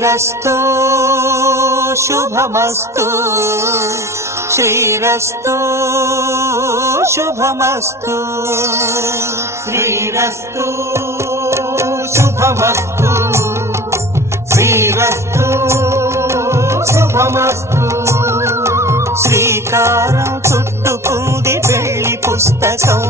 శ్రీరస్తు శుభమస్తు శ్రీరస్తు శుభమస్తు శ్రీరస్తు శుభమస్తు శ్రీరస్తు శుభమస్తు శ్రీకారం చుట్టుకుంది పెళ్లి పుస్తకం